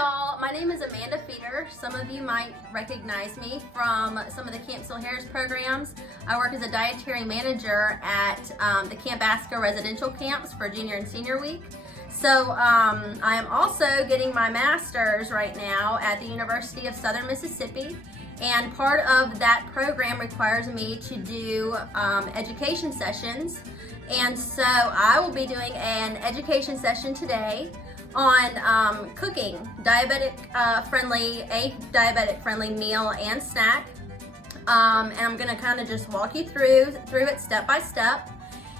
y'all, my name is Amanda Feeder. Some of you might recognize me from some of the Camp Still Harris programs. I work as a dietary manager at the Camp Aska residential camps for junior and senior week. So I am also getting my master's right now at the University of Southern Mississippi, and part of that program requires me to do education sessions. And so I will be doing an education session today on cooking a diabetic friendly meal and snack. And I'm gonna kind of just walk you through it step by step.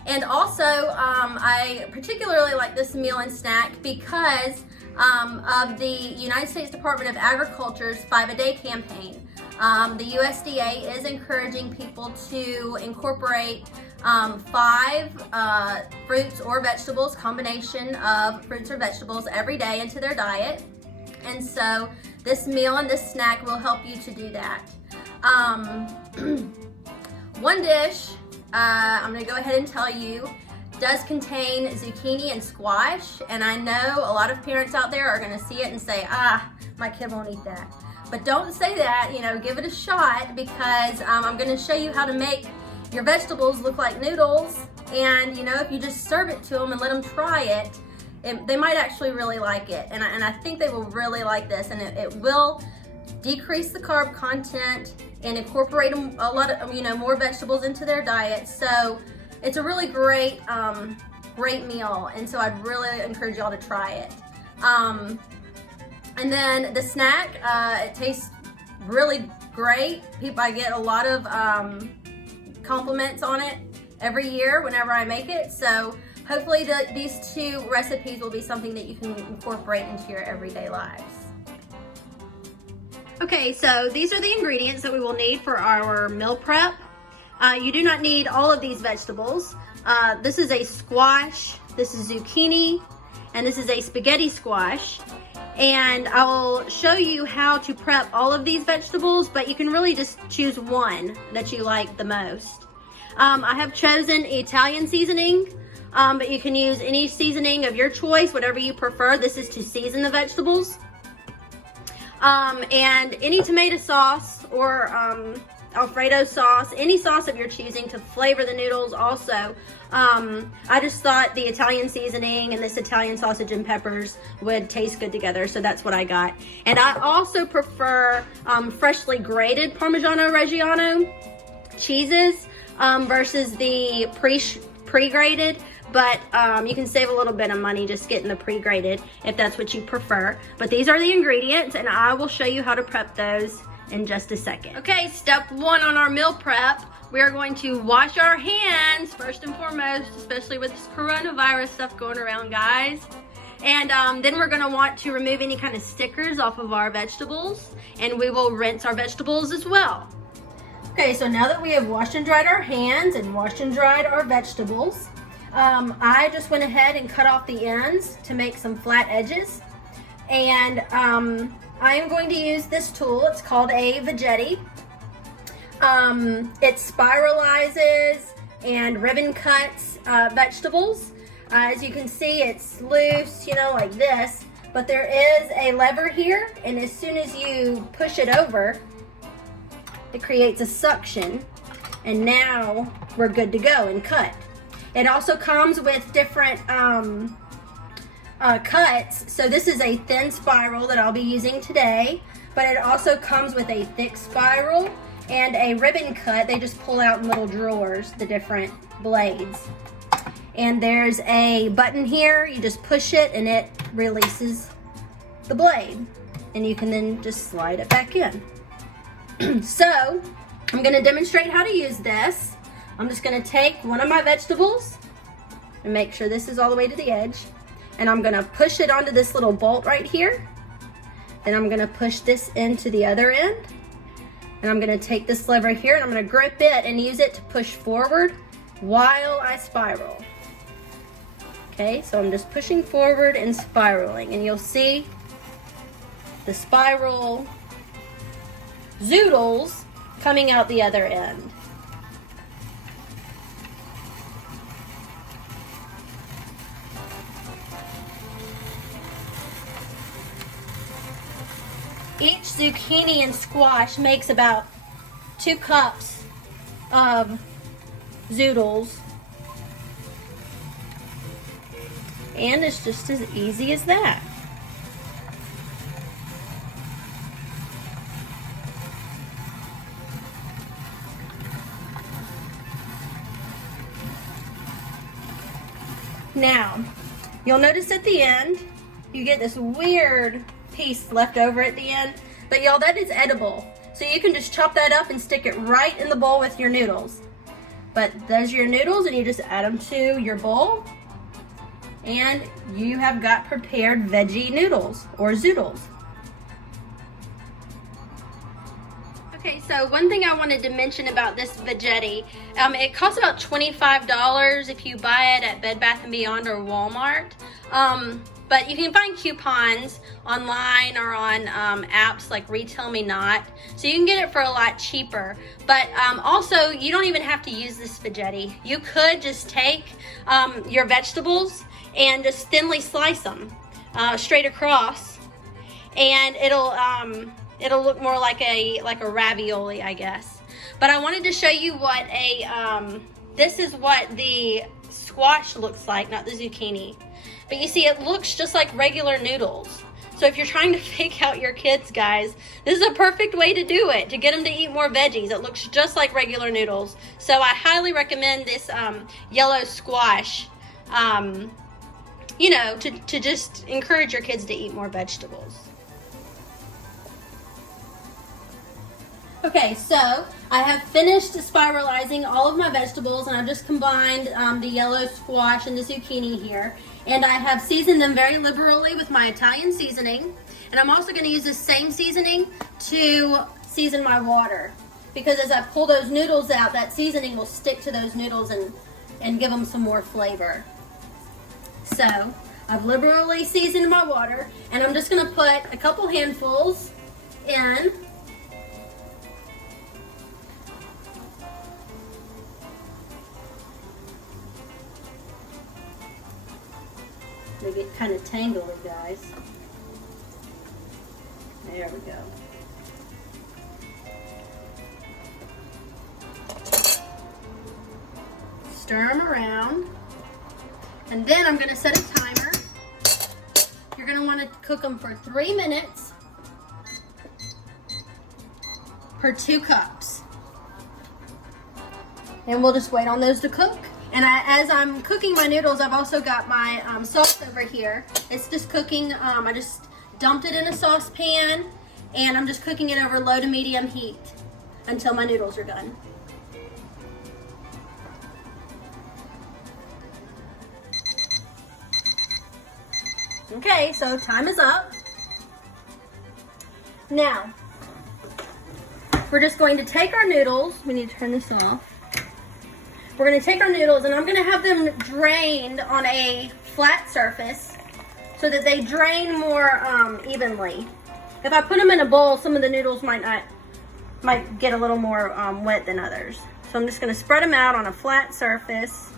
And also, I particularly like this meal and snack because of the United States Department of Agriculture's 5-a-day campaign. The USDA is encouraging people to incorporate 5 fruits or vegetables, combination of fruits or vegetables every day into their diet. And so this meal and this snack will help you to do that. One dish, I'm gonna go ahead and tell you, does contain zucchini and squash. And I know a lot of parents out there are gonna see it and say, my kid won't eat that. But don't say that, give it a shot, because I'm gonna show you how to make your vegetables look like noodles. And if you just serve it to them and let them try it, they might actually really like it. And I think they will really like this, and it will decrease the carb content and incorporate a lot of more vegetables into their diet. So it's a really great meal, and so I'd really encourage y'all to try it. And then the snack, it tastes really great. I get a lot of compliments on it every year whenever I make it. So hopefully these 2 recipes will be something that you can incorporate into your everyday lives. Okay, so these are the ingredients that we will need for our meal prep. You do not need all of these vegetables. This is a squash, this is zucchini, and this is a spaghetti squash. And I'll show you how to prep all of these vegetables, but you can really just choose one that you like the most. I have chosen Italian seasoning, but you can use any seasoning of your choice, whatever you prefer. This is to season the vegetables. And any tomato sauce or Alfredo sauce, any sauce of your choosing to flavor the noodles also. I just thought the Italian seasoning and this Italian sausage and peppers would taste good together, so that's what I got. And I also prefer freshly grated Parmigiano Reggiano cheeses versus the pre-grated. But you can save a little bit of money just getting the pre-grated if that's what you prefer. But these are the ingredients, and I will show you how to prep those in just a second. Okay, step 1 on our meal prep. We are going to wash our hands first and foremost, especially with this coronavirus stuff going around, guys. And then we're gonna want to remove any kind of stickers off of our vegetables, and we will rinse our vegetables as well. Okay, so now that we have washed and dried our hands and washed and dried our vegetables, I just went ahead and cut off the ends to make some flat edges. And I am going to use this tool. It's called a veggie. It spiralizes and ribbon cuts vegetables. As you can see, it's loose, like this. But there is a lever here, and as soon as you push it over, it creates a suction. And now we're good to go and cut. It also comes with different cuts. So this is a thin spiral that I'll be using today, but it also comes with a thick spiral and a ribbon cut. They just pull out in little drawers, the different blades. And there's a button here. You just push it and it releases the blade. And you can then just slide it back in. So I'm gonna demonstrate how to use this. I'm just gonna take one of my vegetables and make sure this is all the way to the edge. And I'm gonna push it onto this little bolt right here. Then I'm gonna push this into the other end. And I'm gonna take this lever here and I'm gonna grip it and use it to push forward while I spiral. Okay, so I'm just pushing forward and spiraling, and you'll see the spiral zoodles coming out the other end. Each zucchini and squash makes about 2 cups of zoodles. And it's just as easy as that. Now, you'll notice at the end, you get this weird piece left over at the end, but y'all, that is edible. So you can just chop that up and stick it right in the bowl with your noodles. But those are your noodles, and you just add them to your bowl, and you have got prepared veggie noodles or zoodles. Okay, so one thing I wanted to mention about this veggie, it costs about $25 if you buy it at Bed Bath & Beyond or Walmart. But you can find coupons online or on apps like Retail Me Not. So you can get it for a lot cheaper. But also, you don't even have to use this veggie. You could just take your vegetables and just thinly slice them straight across, and it'll look more like a ravioli, I guess. But I wanted to show you what this is what the squash looks like, not the zucchini. But you see, it looks just like regular noodles. So if you're trying to fake out your kids, guys, this is a perfect way to do it, to get them to eat more veggies. It looks just like regular noodles. So I highly recommend this yellow squash, you know, to just encourage your kids to eat more vegetables. Okay, so I have finished spiralizing all of my vegetables, and I've just combined the yellow squash and the zucchini here. And I have seasoned them very liberally with my Italian seasoning. And I'm also going to use this same seasoning to season my water, because as I pull those noodles out, that seasoning will stick to those noodles and give them some more flavor. So I've liberally seasoned my water, and I'm just going to put a couple handfuls in. They get kind of tangled, guys. There we go. Stir them around. And then I'm going to set a timer. You're going to want to cook them for 3 minutes per 2 cups. And we'll just wait on those to cook. And as I'm cooking my noodles, I've also got my sauce over here. It's just cooking. I just dumped it in a saucepan, and I'm just cooking it over low to medium heat until my noodles are done. Okay, so time is up. Now, we're just going to take our noodles. We need to turn this off. We're going to take our noodles, and I'm going to have them drained on a flat surface so that they drain more evenly. If I put them in a bowl, some of the noodles might get a little more wet than others. So I'm just going to spread them out on a flat surface.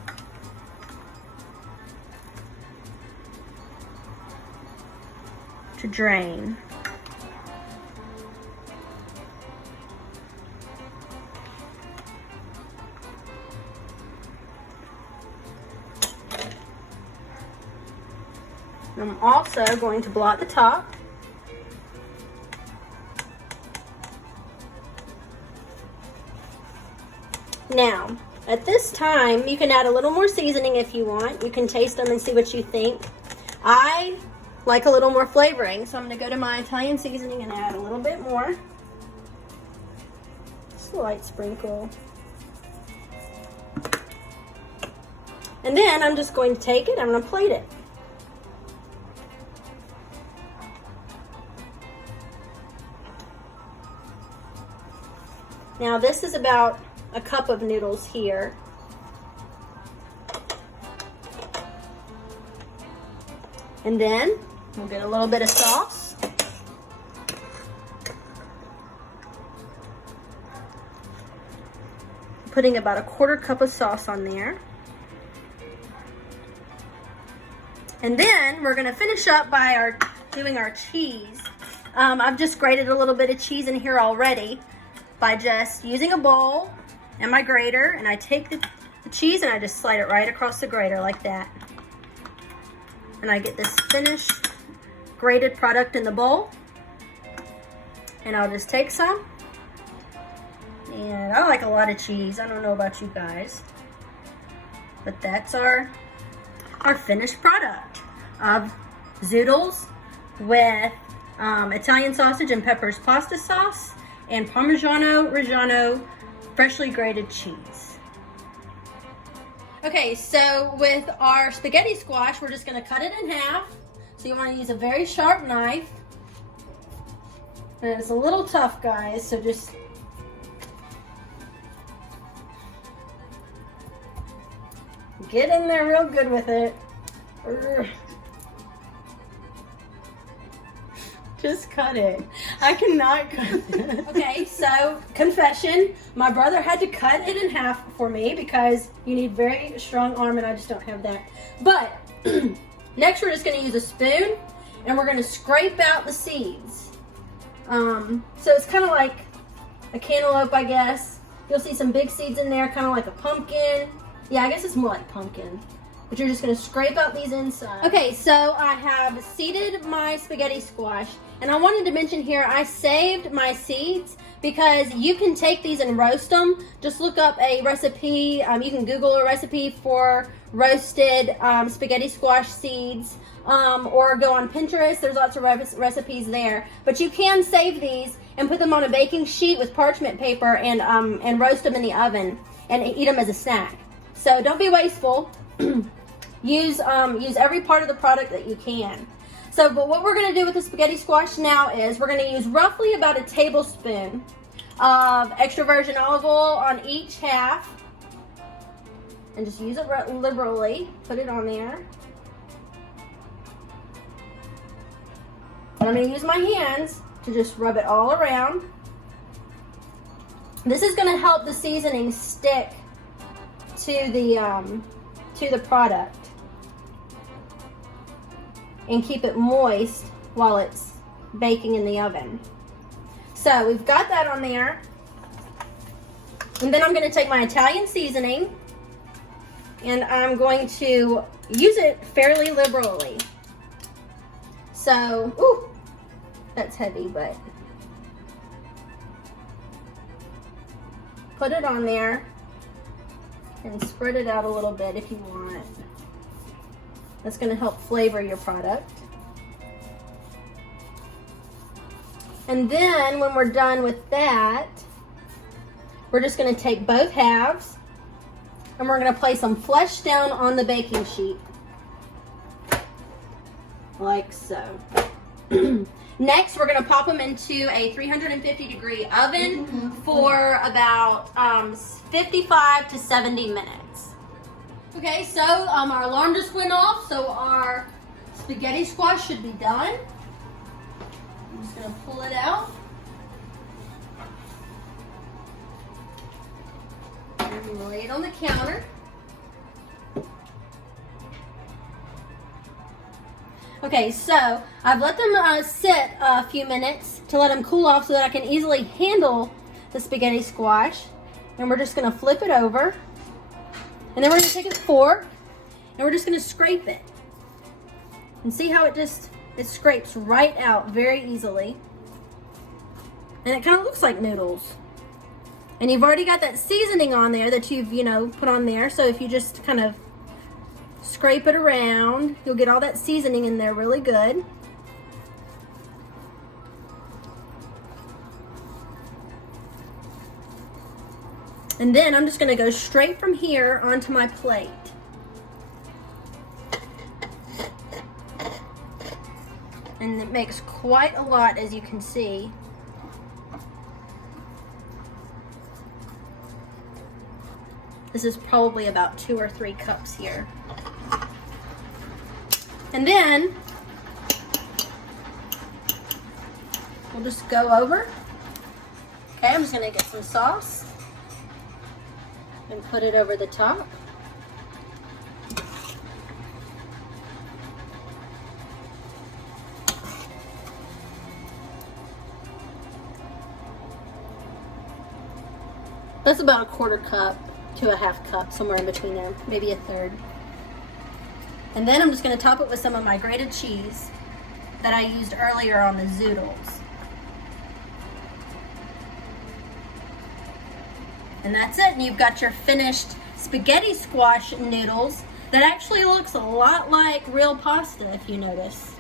To drain. I'm also going to blot the top. Now, at this time, you can add a little more seasoning if you want. You can taste them and see what you think. I like a little more flavoring, so I'm going to go to my Italian seasoning and add a little bit more. Just a light sprinkle. And then I'm just going to take it, I'm going to plate it. Now this is about a cup of noodles here. And then we'll get a little bit of sauce. Putting about a 1/4 cup of sauce on there. And then we're going to finish up by doing our cheese. I've just grated a little bit of cheese in here already by just using a bowl and my grater, and I take the cheese and I just slide it right across the grater like that. And I get this finished grated product in the bowl. And I'll just take some. And I like a lot of cheese. I don't know about you guys. But that's our finished product of zoodles with Italian sausage and peppers pasta sauce and Parmigiano Reggiano freshly grated cheese. Okay, so with our spaghetti squash, we're just gonna cut it in half. So you wanna use a very sharp knife. And it's a little tough, guys, so just get in there real good with it. Just cut it. I cannot cut it. Okay, so confession, my brother had to cut it in half for me because you need very strong arm and I just don't have that. But next we're just gonna use a spoon and we're gonna scrape out the seeds. So it's kind of like a cantaloupe, I guess. You'll see some big seeds in there, kind of like a pumpkin. Yeah, I guess it's more like pumpkin. But you're just gonna scrape out these inside. Okay, so I have seeded my spaghetti squash. And I wanted to mention here, I saved my seeds because you can take these and roast them. Just look up a recipe. You can Google a recipe for roasted spaghetti squash seeds. Or go on Pinterest. There's lots of recipes there. But you can save these and put them on a baking sheet with parchment paper and roast them in the oven and eat them as a snack. So don't be wasteful. Use every part of the product that you can. So, but what we're going to do with the spaghetti squash now is we're going to use roughly about a tablespoon of extra virgin olive oil on each half. And just use it liberally. Put it on there. And I'm going to use my hands to just rub it all around. This is going to help the seasoning stick to the product and keep it moist while it's baking in the oven. So we've got that on there. And then I'm going to take my Italian seasoning and I'm going to use it fairly liberally. So, ooh, that's heavy, but put it on there and spread it out a little bit if you want. That's going to help flavor your product. And then when we're done with that, we're just going to take both halves and we're going to place them flush down on the baking sheet. Like so. Next, we're going to pop them into a 350-degree oven for about 55 to 70 minutes. Okay, so our alarm just went off, so our spaghetti squash should be done. I'm just going to pull it out. And lay it on the counter. Okay, so I've let them sit a few minutes to let them cool off so that I can easily handle the spaghetti squash. And we're just going to flip it over. And then we're going to take a fork and we're just going to scrape it. And see how it scrapes right out very easily. And it kind of looks like noodles. And you've already got that seasoning on there that you've, put on there. So if you just kind of scrape it around, you'll get all that seasoning in there really good. And then I'm just going to go straight from here onto my plate. And it makes quite a lot, as you can see. This is probably about 2 or 3 cups here. And then we'll just go over. Okay, I'm just going to get some sauce and put it over the top. That's about a 1/4 cup to a 1/2 cup, somewhere in between there, maybe a 1/3. And then I'm just going to top it with some of my grated cheese that I used earlier on the zoodles. And that's it, and you've got your finished spaghetti squash noodles that actually looks a lot like real pasta, if you notice.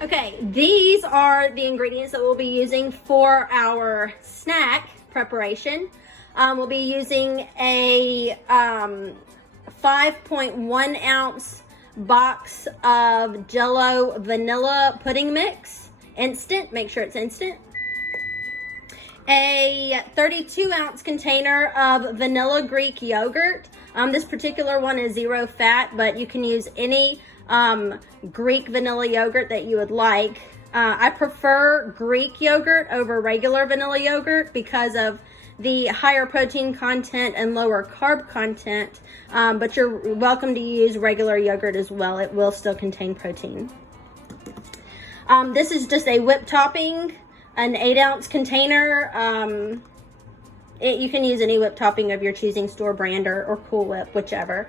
Okay, these are the ingredients that we'll be using for our snack preparation. We'll be using a 5.1 ounce box of Jell-O vanilla pudding mix, instant, make sure it's instant. A 32 ounce container of vanilla Greek yogurt. This particular one is 0 fat, but you can use any Greek vanilla yogurt that you would like. I prefer Greek yogurt over regular vanilla yogurt because of the higher protein content and lower carb content, but you're welcome to use regular yogurt as well. It will still contain protein. This is just a whip topping, an 8 ounce container. You can use any whip topping of your choosing, store brand or Cool Whip, whichever.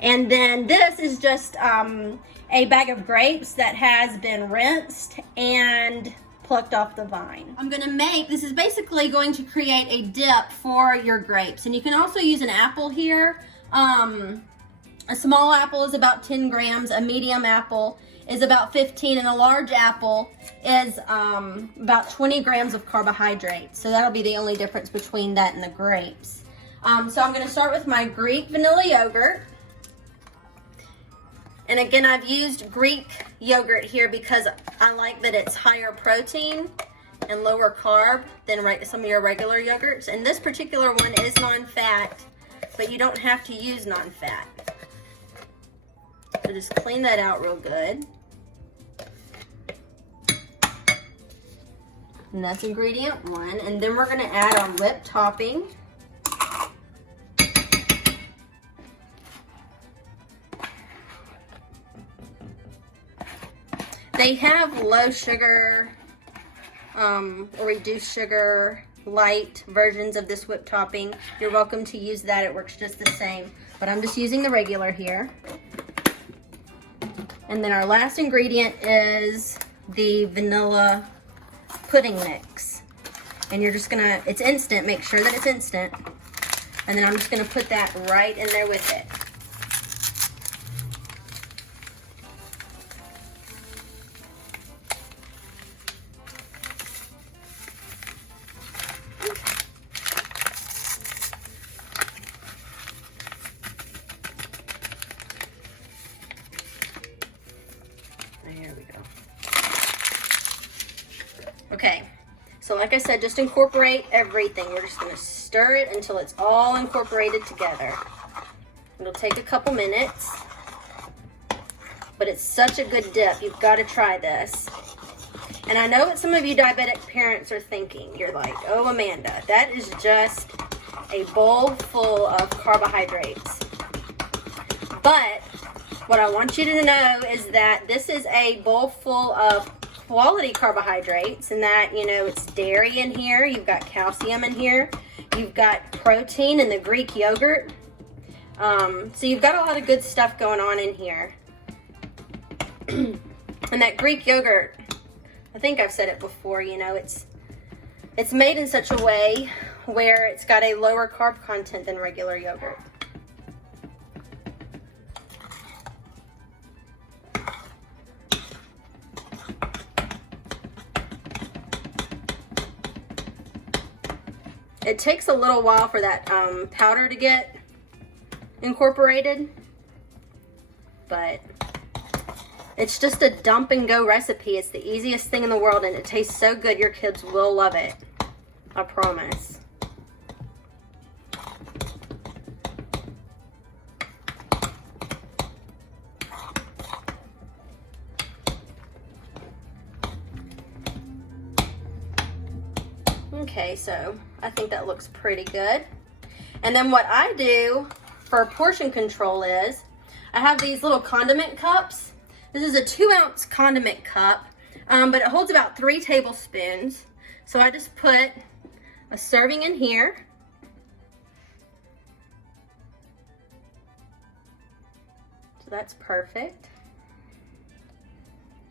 And then this is just a bag of grapes that has been rinsed and plucked off the vine. I'm gonna this is basically going to create a dip for your grapes. And you can also use an apple here. A small apple is about 10 grams, a medium apple is about 15, and a large apple is about 20 grams of carbohydrates. So that'll be the only difference between that and the grapes. So I'm gonna start with my Greek vanilla yogurt. And again, I've used Greek yogurt here because I like that it's higher protein and lower carb than some of your regular yogurts. And this particular one is non-fat, but you don't have to use non-fat. So just clean that out real good. And that's ingredient 1. And then we're gonna add our whipped topping. They have low sugar or reduced sugar light versions of this whipped topping. You're welcome to use that. It works just the same. But I'm just using the regular here. And then our last ingredient is the vanilla pudding mix. And you're just gonna, it's instant, make sure that it's instant. And then I'm just gonna put that right in there with it. There we go. Okay, so like I said, just incorporate everything. We're just gonna stir it until it's all incorporated together. It'll take a couple minutes, but it's such a good dip. You've got to try this. And I know what some of you diabetic parents are thinking. You're like, oh, Amanda, that is just a bowl full of carbohydrates. But what I want you to know is that this is a bowl full of quality carbohydrates, and that, you know, it's dairy in here, you've got calcium in here, you've got protein in the Greek yogurt. So you've got a lot of good stuff going on in here. And that Greek yogurt, I think I've said it before, you know, it's made in such a way where it's got a lower carb content than regular yogurt. It takes a little while for that powder to get incorporated, but it's just a dump and go recipe. It's the easiest thing in the world, and it tastes so good. Your kids will love it. I promise. Okay, so I think that looks pretty good. And then what I do for portion control is I have these little condiment cups. This is a 2 ounce condiment cup, but it holds about 3 tablespoons. So I just put a serving in here. So that's perfect.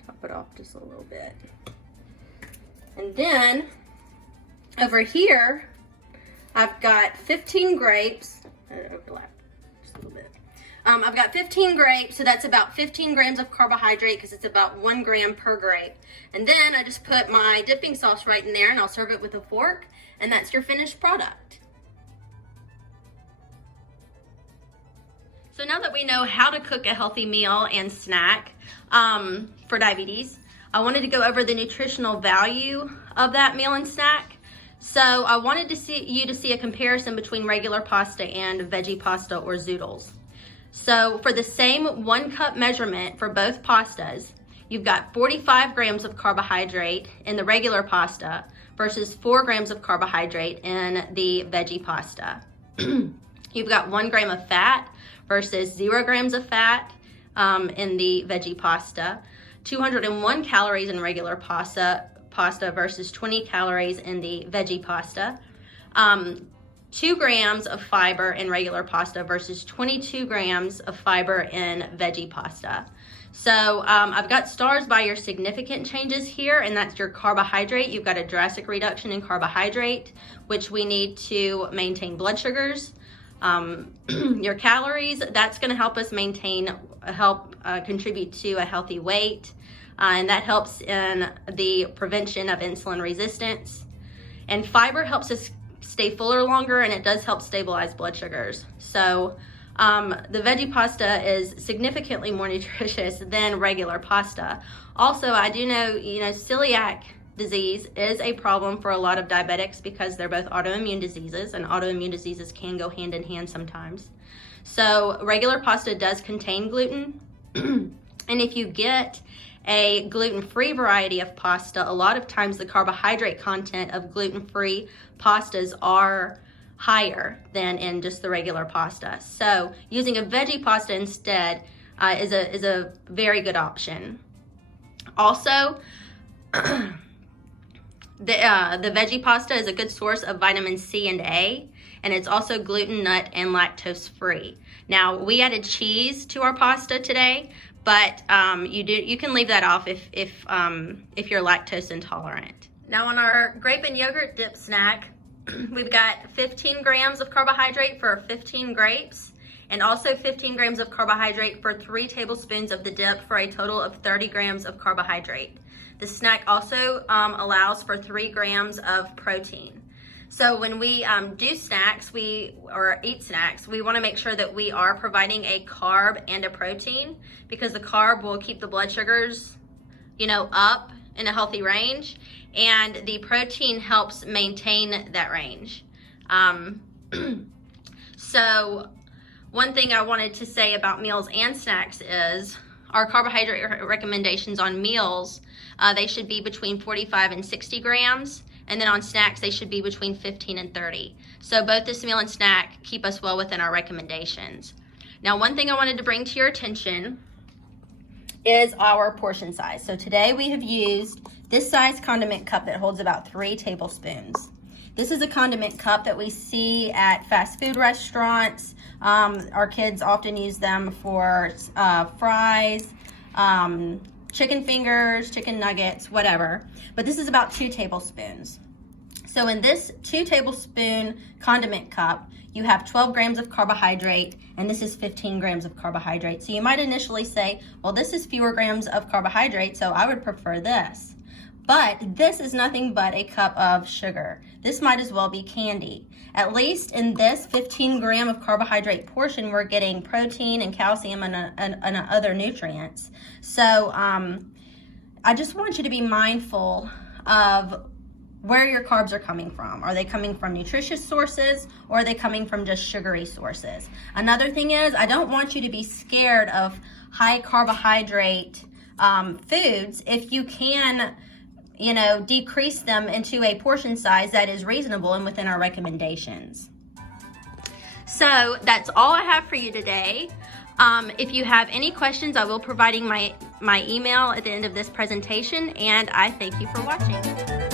Top it off just a little bit. And then over here, I've got 15 grapes. Overlap just a little bit. I've got 15 grapes, so that's about 15 grams of carbohydrate because it's about 1 gram per grape. And then I just put my dipping sauce right in there and I'll serve it with a fork, and that's your finished product. So now that we know how to cook a healthy meal and snack for diabetes, I wanted to go over the nutritional value of that meal and snack. So I wanted to see a comparison between regular pasta and veggie pasta or zoodles. So for the same 1 cup measurement for both pastas, you've got 45 grams of carbohydrate in the regular pasta versus 4 grams of carbohydrate in the veggie pasta. You've got 1 gram of fat versus 0 grams of fat in the veggie pasta, 201 calories in regular pasta versus 20 calories in the veggie pasta, 2 grams of fiber in regular pasta versus 22 grams of fiber in veggie pasta. So I've got stars by your significant changes here, and that's your carbohydrate. You've got a drastic reduction in carbohydrate, which we need to maintain blood sugars. Your calories, that's going to help us contribute to a healthy weight, and that helps in the prevention of insulin resistance. And fiber helps us stay fuller longer, and it does help stabilize blood sugars. So the veggie pasta is significantly more nutritious than regular pasta. Also, I do know, celiac disease is a problem for a lot of diabetics because they're both autoimmune diseases, and autoimmune diseases can go hand in hand sometimes. So regular pasta does contain gluten, and if you get a gluten-free variety of pasta, a lot of times the carbohydrate content of gluten-free pastas are higher than in just the regular pasta. So using a veggie pasta instead is a very good option. Also, the veggie pasta is a good source of vitamin C and A, and it's also gluten, nut, and lactose free. Now, we added cheese to our pasta today, but you can leave that off if you're lactose intolerant. Now on our grape and yogurt dip snack, we've got 15 grams of carbohydrate for 15 grapes, and also 15 grams of carbohydrate for 3 tablespoons of the dip for a total of 30 grams of carbohydrate. The snack also allows for 3 grams of protein. So when we do snacks, or eat snacks, we want to make sure that we are providing a carb and a protein, because the carb will keep the blood sugars, up in a healthy range, and the protein helps maintain that range. So one thing I wanted to say about meals and snacks is our carbohydrate recommendations on meals, they should be between 45 and 60 grams. And then on snacks, they should be between 15 and 30. So both this meal and snack keep us well within our recommendations. Now, one thing I wanted to bring to your attention is our portion size. So today we have used this size condiment cup that holds about 3 tablespoons. This is a condiment cup that we see at fast food restaurants. Our kids often use them for fries, chicken fingers, chicken nuggets, whatever. But this is about 2 tablespoons. So in this 2 tablespoon condiment cup, you have 12 grams of carbohydrate, and this is 15 grams of carbohydrate. So you might initially say, well, this is fewer grams of carbohydrate, so I would prefer this. But this is nothing but a cup of sugar. This might as well be candy. At least in this 15 gram of carbohydrate portion, we're getting protein and calcium and other nutrients. So I just want you to be mindful of where your carbs are coming from. Are they coming from nutritious sources, or are they coming from just sugary sources? Another thing is, I don't want you to be scared of high carbohydrate foods if you can decrease them into a portion size that is reasonable and within our recommendations. So that's all I have for you today. If you have any questions, I will be providing my email at the end of this presentation, and I thank you for watching.